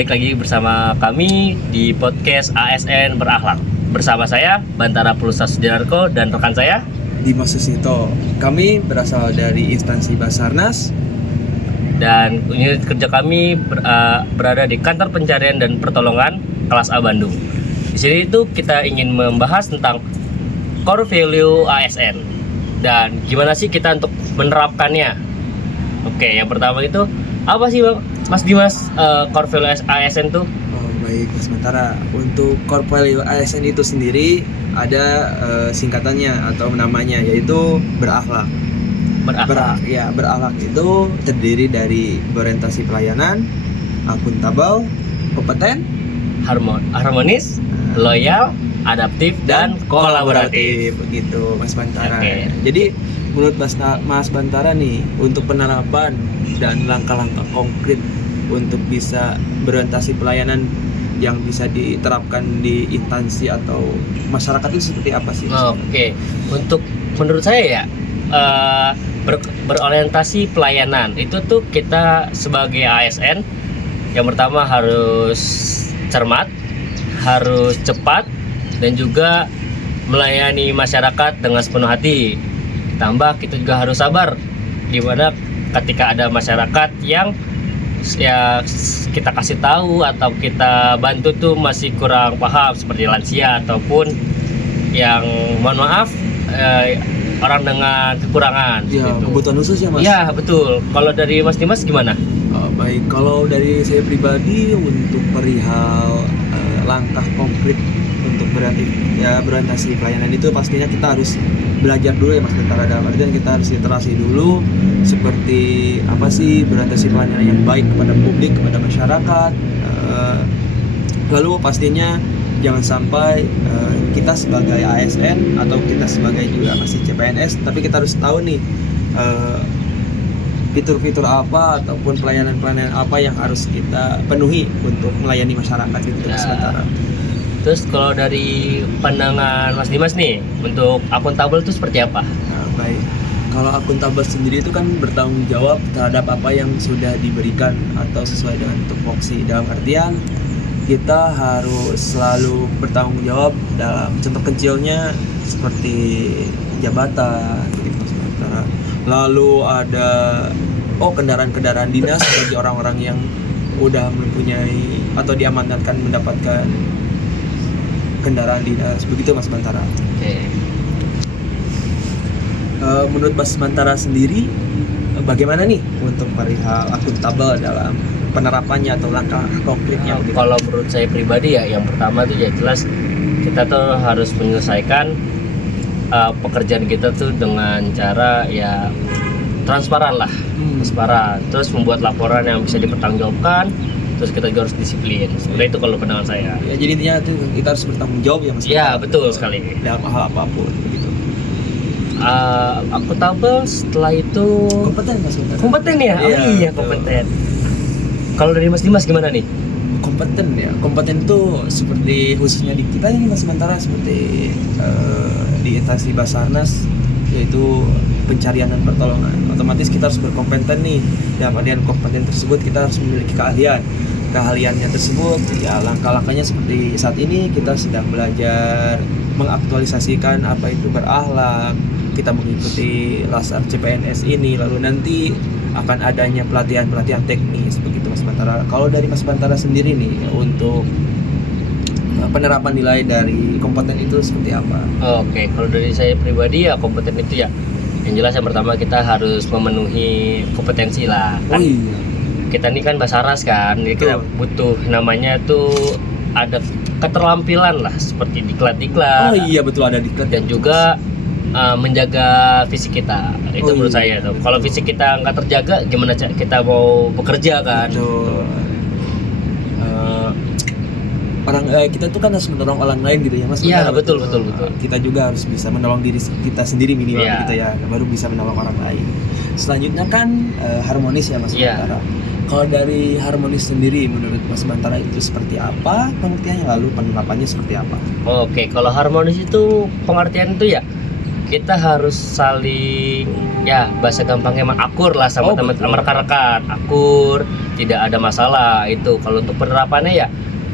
Balik lagi bersama kami di podcast ASN Berakhlak. Bersama saya Bantara Pulsa Sudiarko dan rekan saya Dimas Susito. Kami berasal dari instansi Basarnas dan unit kerja kami berada di Kantor Pencarian dan Pertolongan kelas A Bandung. Di sini itu kita ingin membahas tentang core value ASN dan gimana sih kita untuk menerapkannya. Oke, yang pertama itu apa sih Bang? Mas Dimas, core value ASN tuh? Baik Mas Bantara. Untuk core value ASN itu sendiri ada singkatannya atau namanya, yaitu berakhlak. Berakhlak itu terdiri dari berorientasi pelayanan, akuntabel, kompeten, harmonis, loyal, adaptif, dan kolaboratif. Begitu Mas Bantara. Oke. Jadi menurut Mas Bantara nih, untuk penerapan dan langkah-langkah konkret untuk bisa berorientasi pelayanan yang bisa diterapkan di instansi atau masyarakat itu seperti apa sih? Oke, untuk menurut saya ya berorientasi pelayanan itu tuh kita sebagai ASN yang pertama harus cermat, harus cepat, dan juga melayani masyarakat dengan sepenuh hati. Tambah kita juga harus sabar, dimana ketika ada masyarakat yang ya kita kasih tahu atau kita bantu tuh masih kurang paham, seperti lansia ataupun yang mohon maaf orang dengan kekurangan Ya, gitu. kebutuhan khusus ya Mas? Ya betul. Kalau dari Mas Dimas gimana? Baik, kalau dari saya pribadi untuk perihal langkah konkret untuk berorientasi pelayanan itu pastinya kita harus belajar dulu ya Mas Bantara. Dalam artian kita harus literasi dulu seperti apa sih berorientasi pelayanan yang baik kepada publik, kepada masyarakat. Lalu pastinya jangan sampai kita sebagai ASN atau kita sebagai juga masih CPNS, tapi kita harus tahu nih fitur-fitur apa ataupun pelayanan-pelayanan apa yang harus kita penuhi untuk melayani masyarakat gitu Mas Bantara. Terus kalau dari pandangan Mas Dimas nih, untuk akuntabel itu seperti apa? Baik, kalau akuntabel sendiri itu kan bertanggung jawab terhadap apa yang sudah diberikan atau sesuai dengan tupoksi. Dalam artian kita harus selalu bertanggung jawab dalam contoh kecilnya seperti jabatan gitu Mas Bantara. Lalu ada kendaraan-kendaraan dinas bagi orang-orang yang udah mempunyai atau diamanatkan mendapatkan kendaraan dinas, begitu Mas Bantara. Oke. Menurut Mas Bantara sendiri bagaimana nih untuk perihal akuntabel dalam penerapannya atau langkah konkretnya? Kalau menurut saya pribadi ya, yang pertama tuh ya jelas kita tuh harus menyelesaikan pekerjaan kita tuh dengan cara ya transparan lah, transparan. Terus membuat laporan yang bisa dipertanggungjawabkan. Terus kita juga harus disiplin. Seperti itu kalau pandangan saya. Ya, jadi intinya tuh kita harus bertanggung jawab ya Mas. Iya betul sekali. Dalam hal apapun begitu. Akuntabel, setelah itu Kompeten Mas Bantara. kompeten ya. Iya betul. kompeten. Kalau dari Mas Dimas gimana nih? Kompeten ya. Kompeten tuh seperti khususnya di kita ini Mas Bantara, seperti di instansi Basarnas, yaitu pencarian dan pertolongan. Otomatis kita harus berkompeten nih. Dalam artian kompeten tersebut kita harus memiliki keahliannya tersebut ya. Langkah-langkahnya seperti saat ini kita sedang belajar mengaktualisasikan apa itu berakhlak. Kita mengikuti LASAR CPNS ini, lalu nanti akan adanya pelatihan teknis begitu Mas Bantara. Kalau dari Mas Bantara sendiri nih untuk penerapan nilai dari kompeten itu seperti apa? Oke, kalau dari saya pribadi ya kompeten itu ya yang jelas yang pertama kita harus memenuhi kompetensi lah. Kan iya. kita ini kan Basarnas kan, jadi kita butuh namanya tuh ada keterampilan lah seperti diklat-diklat. Iya betul, ada diklat Dan juga menjaga fisik kita. Itu menurut saya tuh. Kalau fisik kita nggak terjaga, gimana kita mau bekerja kan? Betul. Kita tuh kan harus menolong orang lain gitu ya Mas. Iya betul. Kita juga harus bisa menolong diri kita sendiri minimal gitu ya, baru bisa menolong orang lain. Selanjutnya kan harmonis ya Mas Bantara. Kalau dari harmonis sendiri menurut Mas Bantara itu seperti apa pengertiannya, lalu penerapannya seperti apa? Oke, kalau harmonis itu pengertian itu ya kita harus saling, ya bahasa gampangnya emang akur lah sama teman betul. sama rekan-rekan, akur, tidak ada masalah itu. Kalau untuk penerapannya ya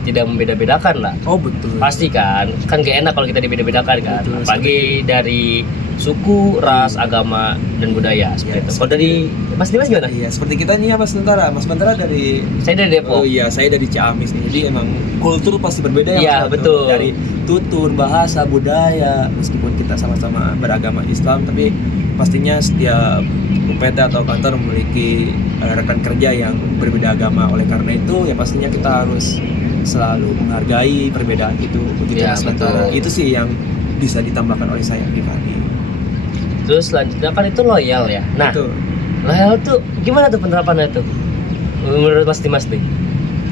tidak membeda-bedakan lah. Oh betul. Pasti kan gak enak kalau kita dibeda-bedakan kan. Betul, Apalagi dari suku, ras, agama dan budaya seperti itu. Kalau dari Mas Dimas gimana? Iya, seperti kita nih ya Mas Bantara. Mas Bantara dari Saya dari Depok. Oh iya, saya dari Ciamis nih. Jadi emang kultur pasti berbeda ya. Iya, Mas, betul. Dari tutur, bahasa, budaya. Meskipun kita sama-sama beragama Islam, tapi pastinya setiap PT atau kantor memiliki rekan kerja yang berbeda agama. Oleh karena itu, ya pastinya kita harus selalu menghargai perbedaan itu. Begitu Iya, Mas Bantara. betul. Itu sih yang bisa ditambahkan oleh saya pribadi. Terus selanjutnya kan itu loyal ya. Nah, Betul. loyal tuh gimana tuh penerapannya tuh? Menurut Mas Dimas nih?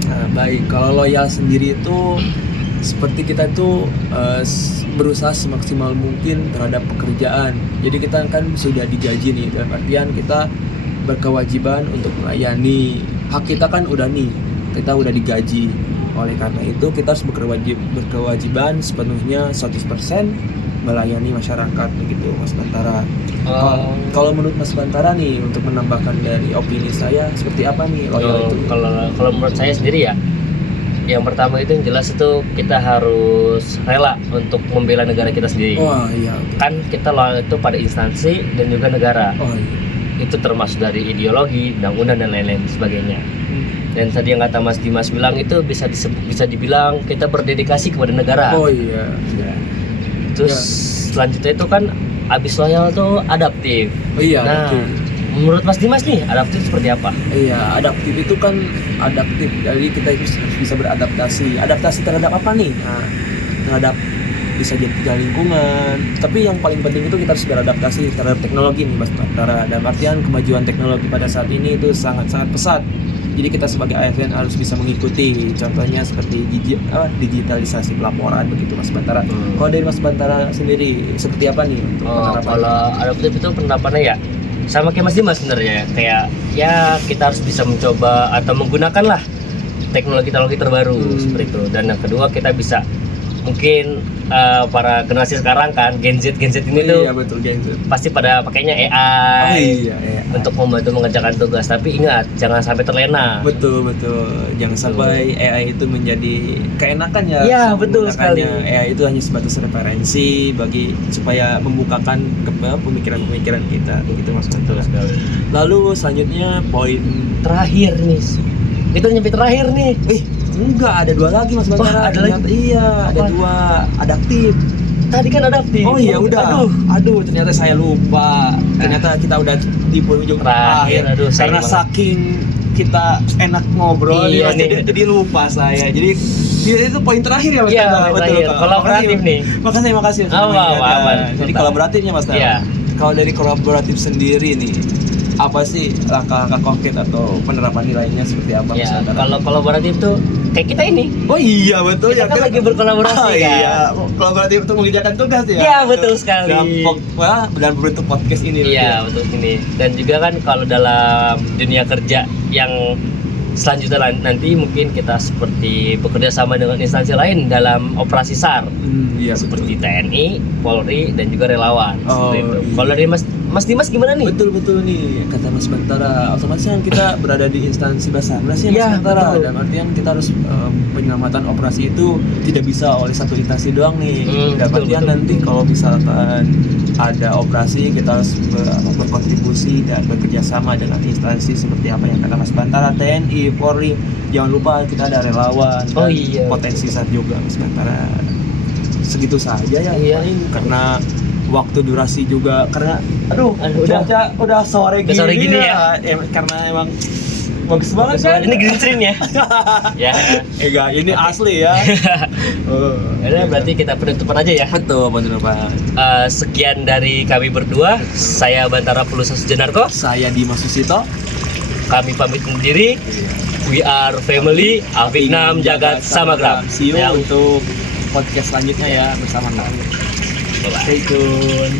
Nah, baik, kalau loyal sendiri itu seperti kita itu berusaha semaksimal mungkin terhadap pekerjaan. Jadi kita kan sudah digaji nih, dalam artian kita berkewajiban untuk melayani. Hak kita kan udah nih, kita udah digaji. Oleh karena itu kita harus berkewajiban sepenuhnya 100% melayani masyarakat begitu Mas Bantara. Kalau menurut Mas Bantara nih, untuk menambahkan dari opini saya, seperti apa nih loyal itu? Kalau menurut saya sendiri ya, yang pertama itu yang jelas itu kita harus rela untuk membela negara kita sendiri. Wah iya. Kan kita loyal itu pada instansi dan juga negara. Oh iya. Itu termasuk dari ideologi, undang-undang dan lain-lain sebagainya. Dan tadi yang kata Mas Dimas bilang itu bisa dibilang kita berdedikasi kepada negara. Oh iya. Terus selanjutnya itu kan abis loyal tuh adaptif. Oh iya. Nah, Betul. menurut Mas Dimas nih adaptif seperti apa? Iya, adaptif itu kan adaptif. Jadi kita itu harus bisa beradaptasi. Adaptasi terhadap apa nih? Nah, terhadap bisa jadi lingkungan. Tapi yang paling penting itu kita harus beradaptasi terhadap teknologi nih Mas Bantara. Dalam artian kemajuan teknologi pada saat ini itu sangat-sangat pesat. Jadi kita sebagai ASN harus bisa mengikuti. Contohnya seperti digitalisasi pelaporan begitu Mas Bantara. Kalau dari Mas Bantara sendiri seperti apa nih untuk penerapan? Kalau adaptif itu penerapannya ya sama kayak Mas Dimas sebenarnya, kayak ya kita harus bisa mencoba atau menggunakan lah teknologi terbaru seperti itu. Dan yang kedua kita bisa mungkin para generasi sekarang kan Gen Z ini tuh Iya betul Gen Z. pasti pada pakainya AI Oh iya, iya. untuk membantu mengerjakan tugas. Tapi ingat jangan sampai terlena. Betul. Jangan sampai AI itu menjadi keenakan ya. Iya, betul menggunakannya. sekali. AI itu hanya sebatas referensi bagi supaya membukakan pemikiran-pemikiran kita begitu Mas Betul Bantara. sekali. Lalu selanjutnya poin Terakhir nih, kita nyampe terakhir nih. enggak, ada dua lagi Mas Bantara. ada lagi? Ternyata, iya, ada Apa? dua adaptif. Tadi kan adaptif. Oh iya udah. Aduh. Ternyata saya lupa. Ternyata kita udah di penghujung Terakhir, aduh, sayang karena banget. saking kita enak ngobrol Iya nih, nih. jadi lupa saya. Jadi itu poin terakhir ya Mas. Iya, Tara? poin terakhir. Pak. Kolaboratif nih. Makasih. sudah Aman. mengingatkan. Jadi Mantap. kolaboratifnya Mas Tara. Iya. Kalau dari kolaboratif sendiri nih, apa sih langkah-langkah konkret atau penerapan nilainya seperti apa Mas Ya, Tara? kalau kolaboratif tuh kayak kita ini. Oh iya betul Kita kan lagi berkolaborasi Oh, kan. iya, kolaboratif untuk mengerjakan tugas ya. Iya, betul sekali. Dan berbentuk podcast ini. Iya, betul ini. Dan juga kan kalau dalam dunia kerja yang selanjutnya nanti mungkin kita seperti bekerja sama dengan instansi lain dalam operasi SAR Iya seperti TNI, Polri dan juga relawan Oh, seperti itu. iya. Kalau dari Mas Dimas gimana nih? Betul nih kata Mas Bantara. Otomatis kan kita berada di instansi Basarnas ya Mas Iya, Bantara. betul. Dalam artian kita harus penyelamatan operasi itu tidak bisa oleh satu instansi doang nih. Dalam betul, artian betul. nanti kalau misalkan ada operasi kita harus berkontribusi dan bekerja sama dengan instansi seperti apa yang kata Mas Bantara, TNI, Polri. Jangan lupa kita ada relawan Oh, dan iya. potensi SAR juga Mas Bantara. Segitu saja ya Iya. paling, karena waktu durasi juga karena udah sore Udah sore gini ya. karena emang bagus banget kan Ini green screen ya. Ya. enggak ini asli ya. Udah, berarti kita penutupan aja ya. betul penutupan. Sekian dari kami berdua. Saya Bantara Pulusa Sujanarko. Saya Dimas Susito. Kami pamit undur diri. We are family. Avignam Jagat Samagram. See you Ya. untuk podcast selanjutnya ya bersama kami. Bye-bye. Stay tune.